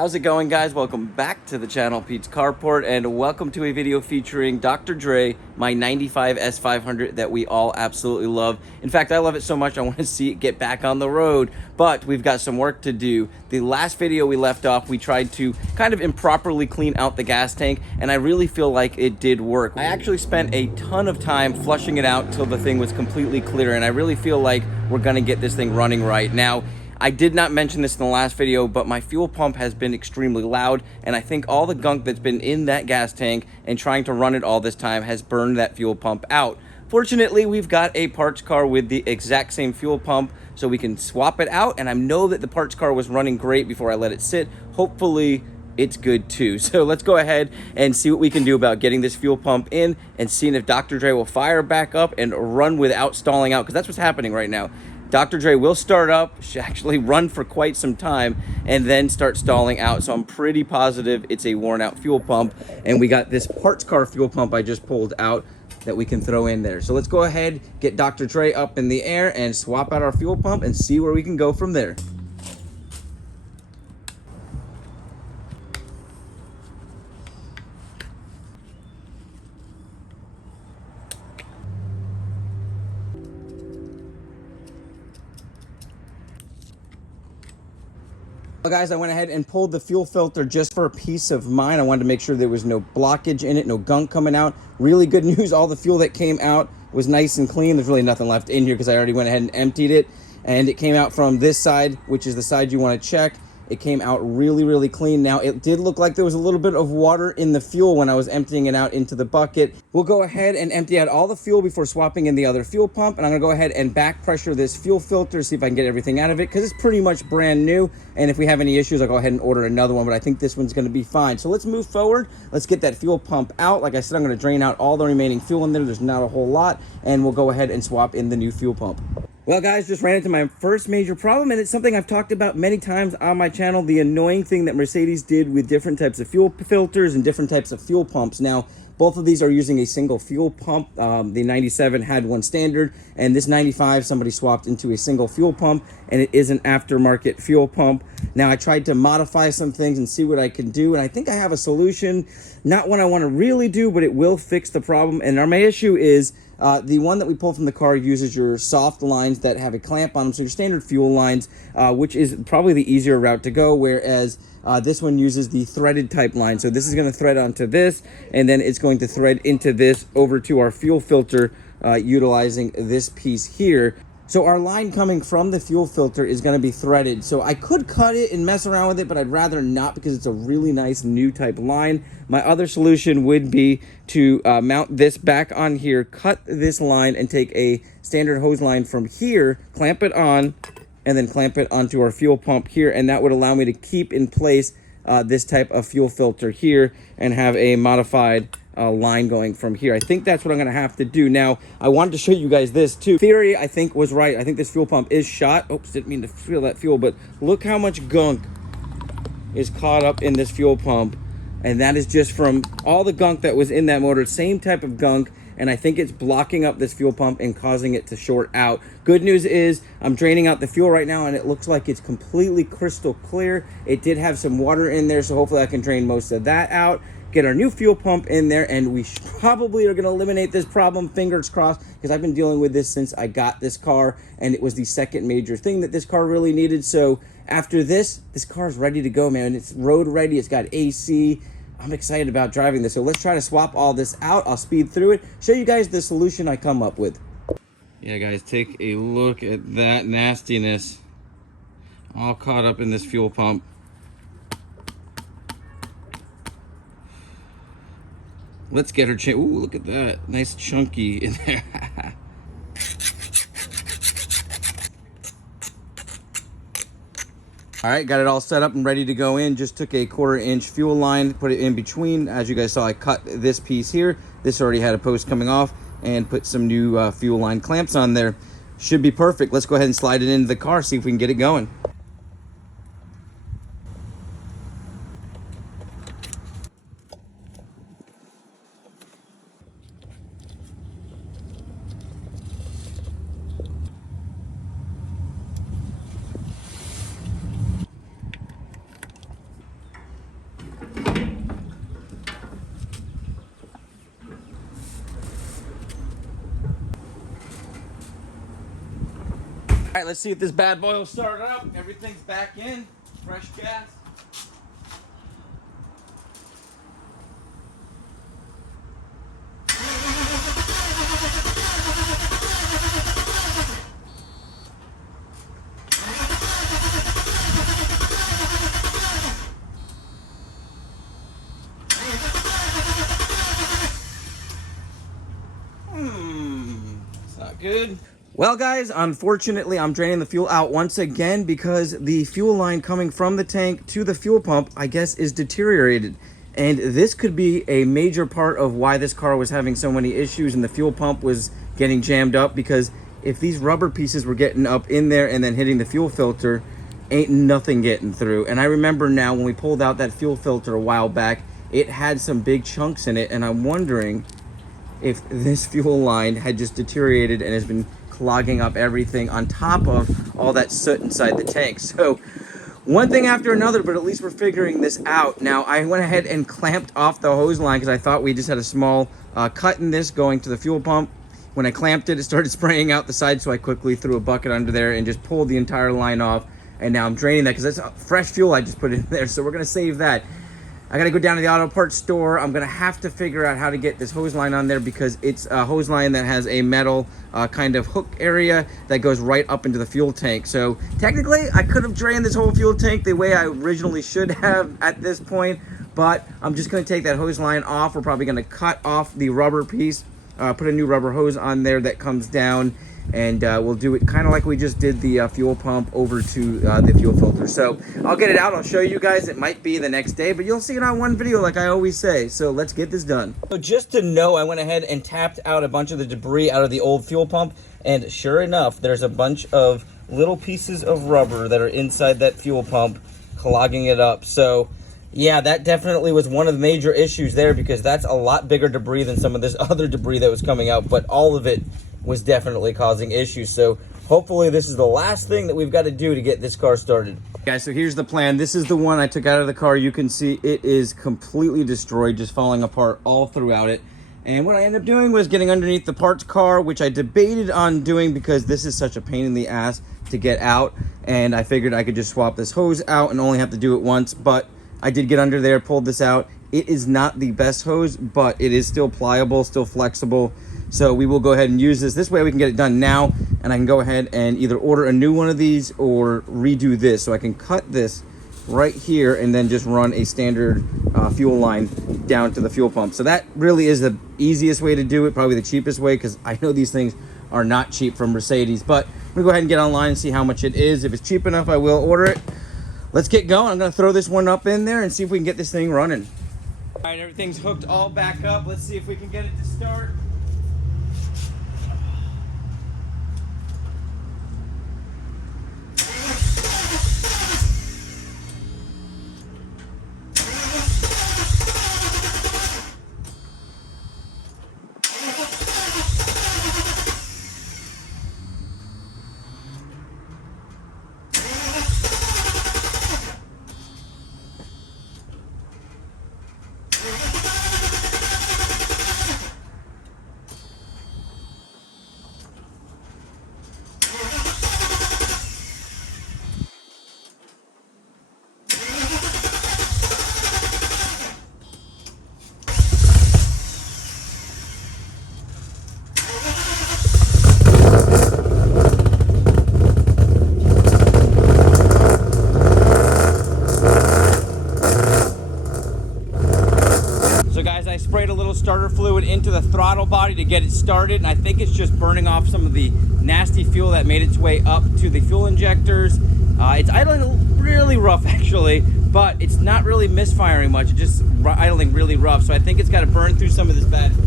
How's it going, guys? Welcome back to the channel, Pete's Carport, and welcome to a video featuring Dr. Dre, my 95 S500 that we all absolutely love. In fact, I love it so much I want to see it get back on the road, but we've got some work to do. The last video we left off, we tried to kind of improperly clean out the gas tank, and I really feel like it did work. I actually spent a ton of time flushing it out till the thing was completely clear, and I really feel like we're gonna get this thing running right now. I did not mention this in the last video, but my fuel pump has been extremely loud, and I think all the gunk that's been in that gas tank and trying to run it all this time has burned that fuel pump out. Fortunately, we've got a parts car with the exact same fuel pump, so we can swap it out, and I know that the parts car was running great before I let it sit. Hopefully, it's good too. So let's go ahead and see what we can do about getting this fuel pump in and seeing if Dr. Dre will fire back up and run without stalling out, because that's what's happening right now. Dr. Dre will start up, actually run for quite some time, and then start stalling out. So I'm pretty positive it's a worn out fuel pump. And we got this parts car fuel pump I just pulled out that we can throw in there. So let's go ahead, get Dr. Dre up in the air and swap out our fuel pump and see where we can go from there. Well, guys, I went ahead and pulled the fuel filter just for peace of mind. I wanted to make sure there was no blockage in it, no gunk coming out. Really good news, all the fuel that came out was nice and clean. There's really nothing left in here because I already went ahead and emptied it. And it came out from this side, which is the side you want to check. It came out really, really clean. Now, it did look like there was a little bit of water in the fuel when I was emptying it out into the bucket. We'll go ahead and empty out all the fuel before swapping in the other fuel pump. And I'm gonna go ahead and back pressure this fuel filter, see if I can get everything out of it, because it's pretty much brand new. And if we have any issues, I'll go ahead and order another one, but I think this one's gonna be fine. So let's move forward. Let's get that fuel pump out. Like I said, I'm gonna drain out all the remaining fuel in there. There's not a whole lot. And we'll go ahead and swap in the new fuel pump. Well, guys, just ran into my first major problem, and it's something I've talked about many times on my channel, the annoying thing that Mercedes did with different types of fuel filters and different types of fuel pumps. Now, both of these are using a single fuel pump. The 97 had one standard, and this 95 somebody swapped into a single fuel pump, and it is an aftermarket fuel pump. Now, I tried to modify some things and see what I can do, and I think I have a solution. Not one I want to really do, but it will fix the problem. And my issue is the one that we pulled from the car uses your soft lines that have a clamp on them, so your standard fuel lines, which is probably the easier route to go, whereas this one uses the threaded type line. So this is going to thread onto this, and then it's going to thread into this over to our fuel filter utilizing this piece here. So our line coming from the fuel filter is going to be threaded. So I could cut it and mess around with it, but I'd rather not because it's a really nice new type line. My other solution would be to mount this back on here, cut this line, and take a standard hose line from here, clamp it on, and then clamp it onto our fuel pump here. And that would allow me to keep in place this type of fuel filter here and have a modified line going from here. I think that's what I'm gonna have to do. Now, I wanted to show you guys this too. Theory, I think, was right. I think this fuel pump is shot. Oops, didn't mean to feel that fuel, but look how much gunk is caught up in this fuel pump. And that is just from all the gunk that was in that motor, same type of gunk. And I think it's blocking up this fuel pump and causing it to short out. Good news is I'm draining out the fuel right now, and it looks like it's completely crystal clear. It did have some water in there, so hopefully I can drain most of that out, get our new fuel pump in there, and we probably are going to eliminate this problem, fingers crossed, because I've been dealing with this since I got this car, and it was the second major thing that this car really needed. So after this car is ready to go, man. It's road ready. It's got AC. I'm excited about driving this. So let's try to swap all this out. I'll speed through it, show you guys the solution I come up with. Yeah, guys, take a look at that nastiness all caught up in this fuel pump. Let's get her ooh, look at that. Nice chunky in there. All right, got it all set up and ready to go in. Just took a 1/4 inch fuel line, put it in between. As you guys saw, I cut this piece here. This already had a post coming off, and put some new fuel line clamps on there. Should be perfect. Let's go ahead and slide it into the car, see if we can get it going. All right, let's see if this bad boy will start up. Everything's back in, fresh gas. It's not good. Well, guys, unfortunately, I'm draining the fuel out once again because the fuel line coming from the tank to the fuel pump, I guess, is deteriorated. And this could be a major part of why this car was having so many issues and the fuel pump was getting jammed up, because if these rubber pieces were getting up in there and then hitting the fuel filter, ain't nothing getting through. And I remember now when we pulled out that fuel filter a while back, it had some big chunks in it, and I'm wondering if this fuel line had just deteriorated and has been clogging up everything on top of all that soot inside the tank. So one thing after another, but at least we're figuring this out. Now, I went ahead and clamped off the hose line because I thought we just had a small cut in this going to the fuel pump. When I clamped it, it started spraying out the side, so I quickly threw a bucket under there and just pulled the entire line off. And now I'm draining that because that's fresh fuel I just put in there, so we're gonna save that. I gotta go down to the auto parts store. I'm gonna have to figure out how to get this hose line on there because it's a hose line that has a metal kind of hook area that goes right up into the fuel tank. So technically, I could have drained this whole fuel tank the way I originally should have at this point, but I'm just gonna take that hose line off. We're probably gonna cut off the rubber piece, put a new rubber hose on there that comes down, and we'll do it kind of like we just did the fuel pump over to the fuel filter. So I'll get it out, I'll show you guys. It might be the next day, but you'll see it on one video like I always say. So let's get this done. So just to know, I went ahead and tapped out a bunch of the debris out of the old fuel pump, and sure enough, there's a bunch of little pieces of rubber that are inside that fuel pump clogging it up. So yeah, that definitely was one of the major issues there, because that's a lot bigger debris than some of this other debris that was coming out, but all of it was definitely causing issues. So hopefully this is the last thing that we've got to do to get this car started. Guys, so here's the plan. This is the one I took out of the car. You can see it is completely destroyed, just falling apart all throughout it. And what I ended up doing was getting underneath the parts car, which I debated on doing because this is such a pain in the ass to get out. And I figured I could just swap this hose out and only have to do it once, but I did get under there, pulled this out. It is not the best hose, but it is still pliable, still flexible. So we will go ahead and use this. This way we can get it done now, and I can go ahead and either order a new one of these or redo this. So I can cut this right here and then just run a standard fuel line down to the fuel pump. So that really is the easiest way to do it, probably the cheapest way, because I know these things are not cheap from Mercedes. But I'm gonna go ahead and get online and see how much it is. If it's cheap enough, I will order it. Let's get going. I'm gonna throw this one up in there and see if we can get this thing running. All right, everything's hooked all back up. Let's see if we can get it to start. Sprayed a little starter fluid into the throttle body to get it started, and I think it's just burning off some of the nasty fuel that made its way up to the fuel injectors. It's idling really rough actually, but it's not really misfiring much. It's just idling really rough, so I think it's got to burn through some of this bad fuel.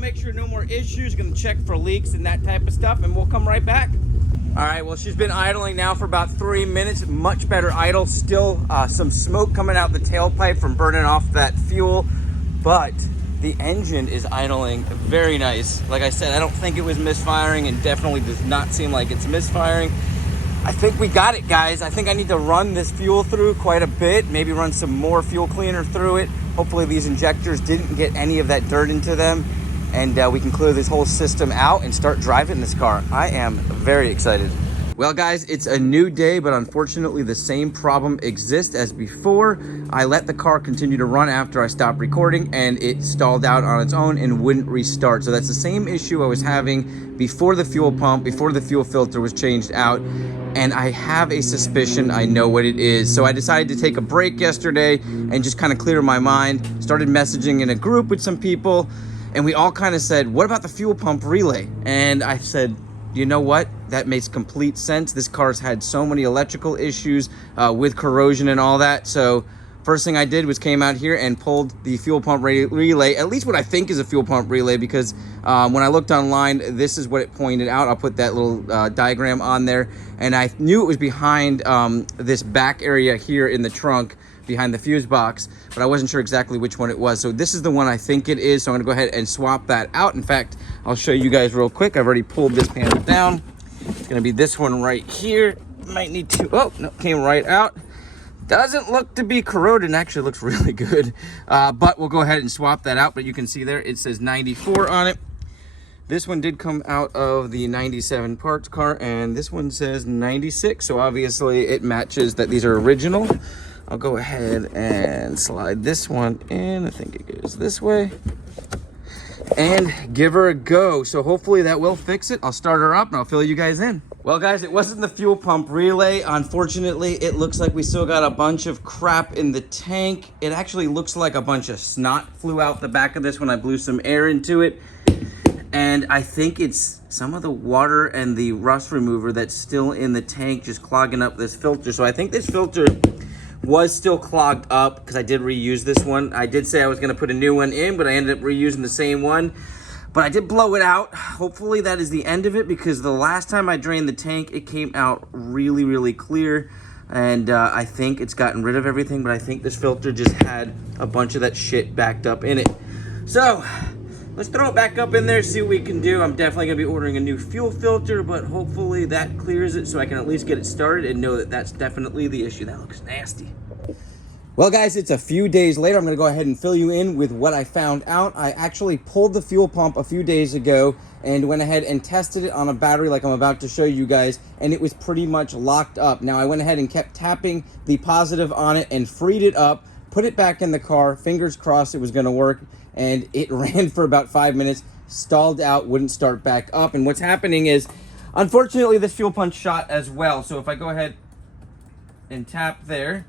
Make sure no more issues. Gonna check for leaks and that type of stuff, and we'll come right back. All right, well, she's been idling now for about 3 minutes. Much better idle. Still some smoke coming out the tailpipe from burning off that fuel, but the engine is idling very nice. Like I said, I don't think it was misfiring, and definitely does not seem like it's misfiring. I think we got it, guys. I think I need to run this fuel through quite a bit, maybe run some more fuel cleaner through it. Hopefully these injectors didn't get any of that dirt into them, and we can clear this whole system out and start driving this car. I am very excited. Well, guys, it's a new day, but unfortunately the same problem exists as before. I let the car continue to run after I stopped recording, and it stalled out on its own and wouldn't restart. So that's the same issue I was having before the fuel pump, before the fuel filter was changed out. And I have a suspicion I know what it is. So I decided to take a break yesterday and just kind of clear my mind. Started messaging in a group with some people, and we all kind of said, what about the fuel pump relay? And I said, you know what? That makes complete sense. This car's had so many electrical issues with corrosion and all that. So first thing I did was came out here and pulled the fuel pump relay, at least what I think is a fuel pump relay, because when I looked online, this is what it pointed out. I'll put that little diagram on there. And I knew it was behind this back area here in the trunk, behind the fuse box, but I wasn't sure exactly which one it was. So this is the one I think it is. So I'm gonna go ahead and swap that out. In fact, I'll show you guys real quick. I've already pulled this panel down. It's gonna be this one right here. Might need to, oh, no, came right out. Doesn't look to be corroded, and actually looks really good. But we'll go ahead and swap that out. But you can see there, it says 94 on it. This one did come out of the 97 parts car, and this one says 96. So obviously it matches that these are original. I'll go ahead and slide this one in. I think it goes this way. And give her a go. So hopefully that will fix it. I'll start her up and I'll fill you guys in. Well, guys, it wasn't the fuel pump relay. Unfortunately, it looks like we still got a bunch of crap in the tank. It actually looks like a bunch of snot flew out the back of this when I blew some air into it. And I think it's some of the water and the rust remover that's still in the tank just clogging up this filter. So I think this filter was still clogged up because I did reuse this one. I did say I was going to put a new one in, but I ended up reusing the same one. But I did blow it out. Hopefully that is the end of it, because the last time I drained the tank, it came out really, really clear. And I think it's gotten rid of everything, but I think this filter just had a bunch of that shit backed up in it. So let's throw it back up in there, see what we can do. I'm definitely gonna be ordering a new fuel filter, but hopefully that clears it so I can at least get it started and know that that's definitely the issue. That looks nasty. Well, guys, it's a few days later. I'm gonna go ahead and fill you in with what I found out. I actually pulled the fuel pump a few days ago and went ahead and tested it on a battery like I'm about to show you guys, and it was pretty much locked up. Now, I went ahead and kept tapping the positive on it and freed it up, put it back in the car, fingers crossed it was gonna work, and it ran for about 5 minutes, stalled out, wouldn't start back up. And what's happening is, unfortunately, this fuel pump shot as well. So if I go ahead and tap there,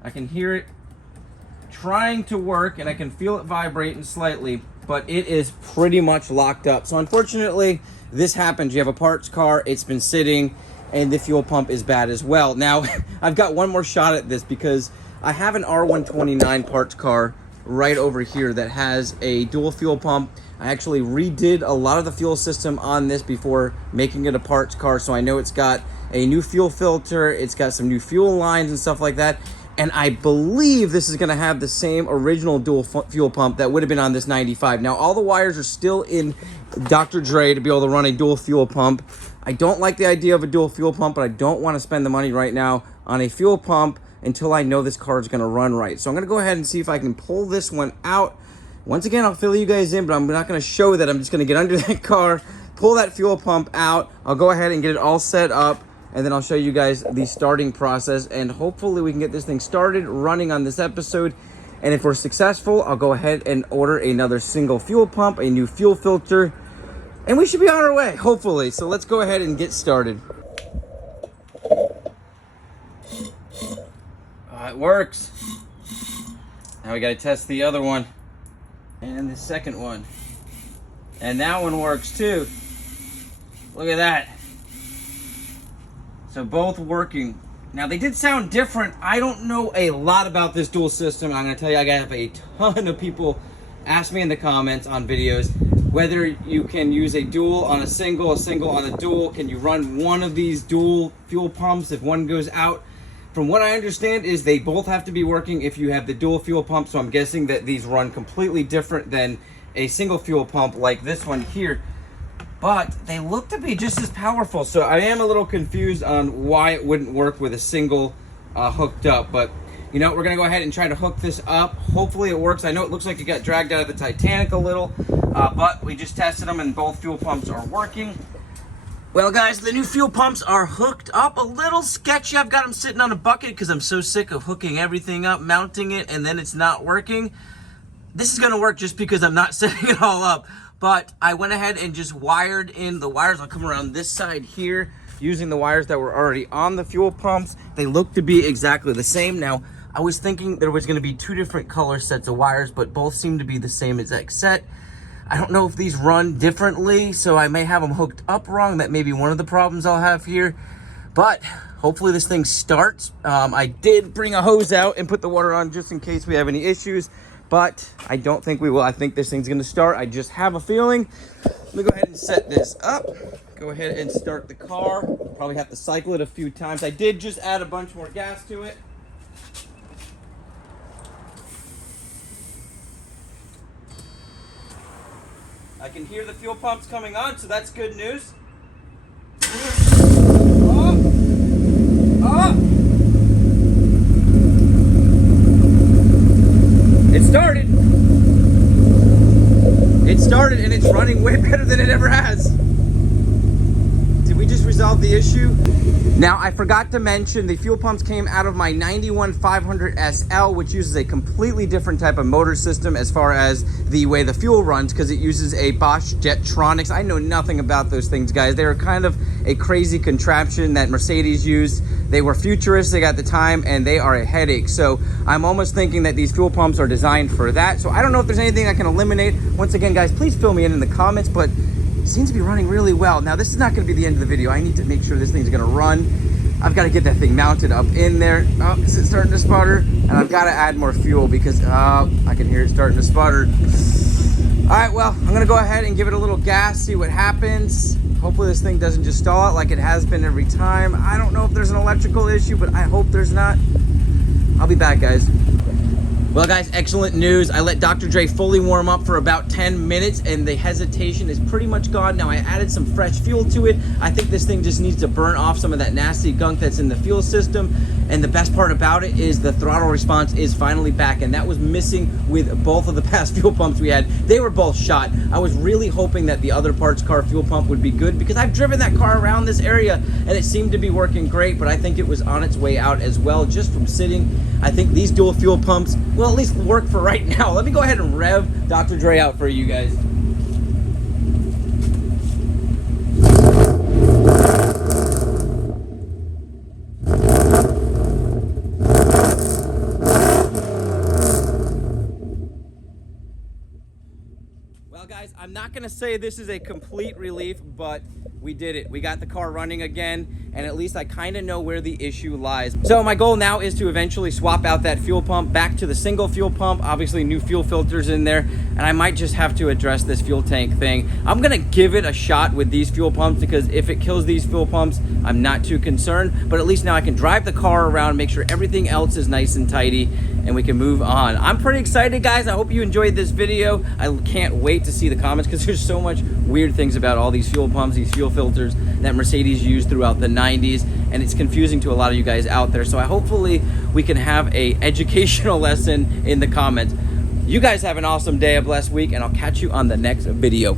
I can hear it trying to work, and I can feel it vibrating slightly, but it is pretty much locked up. So unfortunately, this happens. You have a parts car, it's been sitting, and the fuel pump is bad as well. Now, I've got one more shot at this because I have an R129 parts car right over here that has a dual fuel pump. I actually redid a lot of the fuel system on this before making it a parts car, so I know it's got a new fuel filter, it's got some new fuel lines and stuff like that. And I believe this is gonna have the same original dual fuel pump that would have been on this 95. Now, all the wires are still in Dr. Dre to be able to run a dual fuel pump. I don't like the idea of a dual fuel pump, but I don't wanna spend the money right now on a fuel pump until I know this car is gonna run right. So I'm gonna go ahead and see if I can pull this one out. Once again, I'll fill you guys in, but I'm not gonna show that. I'm just gonna get under that car, pull that fuel pump out. I'll go ahead and get it all set up, and then I'll show you guys the starting process, and hopefully we can get this thing started running on this episode. And if we're successful, I'll go ahead and order another single fuel pump, a new fuel filter, and we should be on our way, hopefully. So let's go ahead and get started. It works. Now we gotta test the other one and the second one. And that one works too. Look at that. So both working. Now they did sound different. I don't know a lot about this dual system. And I'm gonna tell you, I have a ton of people ask me in the comments on videos whether you can use a dual on a single on a dual. Can you run one of these dual fuel pumps if one goes out? From what I understand is they both have to be working if you have the dual fuel pump, so I'm guessing that these run completely different than a single fuel pump like this one here. But they look to be just as powerful, so I am a little confused on why it wouldn't work with a single hooked up. But you know, we're gonna go ahead and try to hook this up. Hopefully it works. I know it looks like it got dragged out of the Titanic a little, but we just tested them and both fuel pumps are working. Well guys, the new fuel pumps are hooked up. A little sketchy. I've got them sitting on a bucket because I'm so sick of hooking everything up, mounting it, and then it's not working. This is gonna work just because I'm not setting it all up. But I went ahead and just wired in the wires. I'll come around this side here using the wires that were already on the fuel pumps. They look to be exactly the same. Now, I was thinking there was gonna be two different color sets of wires, but both seem to be the same exact set. I don't know if these run differently, so I may have them hooked up wrong. That may be one of the problems I'll have here. But hopefully this thing starts. I did bring a hose out and put the water on just in case we have any issues, but I don't think we will. I think this thing's gonna start. I just have a feeling. Let me go ahead and set this up. Go ahead and start the car. Probably have to cycle it a few times. I did just add a bunch more gas to it. I can hear the fuel pumps coming on, so that's good news. Oh! Oh! It started. It started and it's running way better than it ever has. Did we just resolve the issue? Now, I forgot to mention the fuel pumps came out of my W140 SL, which uses a completely different type of motor system as far as the way the fuel runs, because it uses a Bosch Jetronics. I know nothing about those things, guys. They were kind of a crazy contraption that Mercedes used. They were futuristic at the time, and they are a headache. So I'm almost thinking that these fuel pumps are designed for that. So I don't know if there's anything I can eliminate. Once again, guys, please fill me in the comments, but it seems to be running really well. Now, this is not going to be the end of the video. I need to make sure this thing's going to run. I've got to get that thing mounted up in there. Oh, is it starting to sputter? And I've got to add more fuel because I can hear it starting to sputter. All right, well, I'm going to go ahead and give it a little gas, see what happens. Hopefully this thing doesn't just stall out like it has been every time. I don't know if there's an electrical issue, but I hope there's not. I'll be back, guys. Well, guys, excellent news. I let Dr. Dre fully warm up for about 10 minutes and the hesitation is pretty much gone. Now, I added some fresh fuel to it. I think this thing just needs to burn off some of that nasty gunk that's in the fuel system. And the best part about it is the throttle response is finally back, and that was missing with both of the past fuel pumps we had. They were both shot. I was really hoping that the other parts car fuel pump would be good because I've driven that car around this area and it seemed to be working great, but I think it was on its way out as well just from sitting. I think these dual fuel pumps will at least work for right now. Let me go ahead and rev Dr. Dre out for you guys. Well, guys, I'm not gonna say this is a complete relief, but we did it. We got the car running again, and at least I kind of know where the issue lies. So my goal now is to eventually swap out that fuel pump back to the single fuel pump. Obviously new fuel filters in there, and I might just have to address this fuel tank thing. I'm gonna give it a shot with these fuel pumps because if it kills these fuel pumps, I'm not too concerned, but at least now I can drive the car around, make sure everything else is nice and tidy, and we can move on. I'm pretty excited, guys. I hope you enjoyed this video. I can't wait to see the comments because there's so much weird things about all these fuel pumps, these fuel filters that Mercedes used throughout the 90s, and it's confusing to a lot of you guys out there. So hopefully we can have a educational lesson in the comments. You guys have an awesome day, a blessed week, and I'll catch you on the next video.